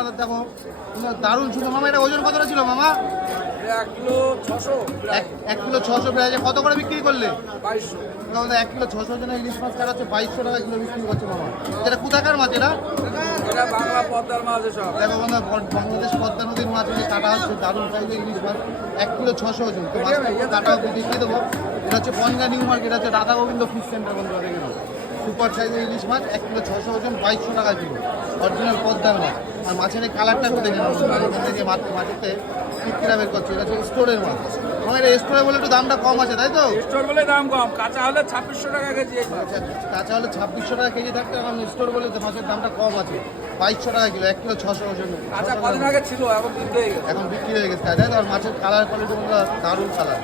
Colour দেখো দারুণ সুন্দর মামা এটা ওজন কতটা ছিল মামা? এক কিলো ছশো। পেঁয়াজে। কত করে বিক্রি করলে? বাইশশো। এক কিলো ছশো ইলিশ মাছ কাটা হচ্ছে বাইশশো টাকা কিলো বিক্রি করছে মামা। যেটা কোথাকার মাছ এটা? মাছ দেখো বন্ধু বাংলাদেশ পদ্মা নদীর মাছ কাটা হচ্ছে দারুণ ইলিশ মাছ। এক কিলো ছশো ওজন। তো মাছটা কাটা দেখিয়ে দেবো। এটা হচ্ছে বনগা নিউ মার্কেট আছে রাধা গোবিন্দ ফিশ সেন্টার নাও। সুপার সাইজের ইলিশ মাছ, এক কিলো ছশো ওজন, বাইশশো টাকা কিলো। অরিজিনাল পদ্মার মাছ। আর মাছের এই কালারটা দেখে মাছ মাছেতে পিকরা বের করছে এটা হচ্ছে স্টোরের মাছ। আমার স্টোরে বলে একটু দামটা কম আছে তাই তো? স্টোর বলে দাম কম। কাঁচা হলে ছাব্বিশশো টাকা কেজি আচ্ছা, কাঁচা হলে ছাব্বিশশো টাকা কেজি থাকতে এখন স্টোর বলে তো মাছের দামটা কম আছে। বাইশশো টাকা কিলো এক কিলো ছশো কাঁচা কদিন আগে ছিল এখন বৃদ্ধি হয়ে গেছে। এখন বিক্রি হয়ে গেছে। তাই তো? আর মাছের কালার কোয়ালিটি দারুণ কালার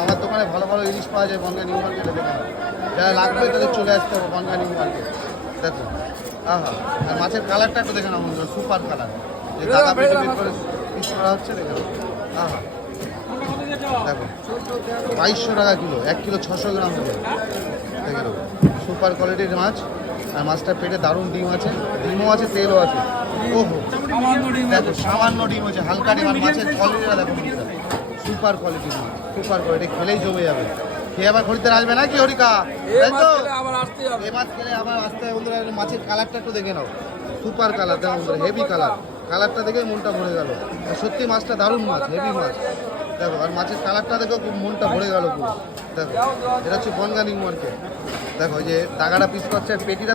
আমার দোকানে ভালো ভালো ইলিশ পাওয়া যায় বনগা নিউ মার্কেটে দেখে। যারা লাগবে তাদের চলে আসতে হবে বনগা নিউ মার্কেট। দেখো। আহা। আর মাছের কালারটা একটু দেখে নাও সুপার কালার যে দাদা করে পিস করা হচ্ছে দেখে আহা। দেখো, বাইশশো টাকা কিলো, এক কিলো ছশো গ্রাম হবে। সুপার কোয়ালিটির মাছ, আর মাছটা পেটে দারুণ ডিম আছে, ডিমও আছে, তেলও আছে। ওহো, দেখো, সামান্য ডিম হচ্ছে হালকা ডিম আর মাছের কোয়ালিটিটা দেখো সুপার কোয়ালিটি সুপার কোয়ালিটি খেলেই জমে যাবে। খেয়ে আবার খরিদ্দার আসবে না কি হরিকা? তাই তো? খেলে আবার আসতে মাছ মাছের কালারটা একটু দেখে নাও। সুপার কালার দেখো হেভি কালার কালারটা দেখে মনটা ভরে গেল। সত্যি মাছটা দারুণ মাছ হেভি মাছ। দেখো, আর মাছের কালারটা দেখো, খুব মনটা ভরে গেল পুরো। দেখো, এটা হচ্ছে বনগানিং মার্কেট। দেখো যে টাকাটা পিস পাচ্ছে পেটিটা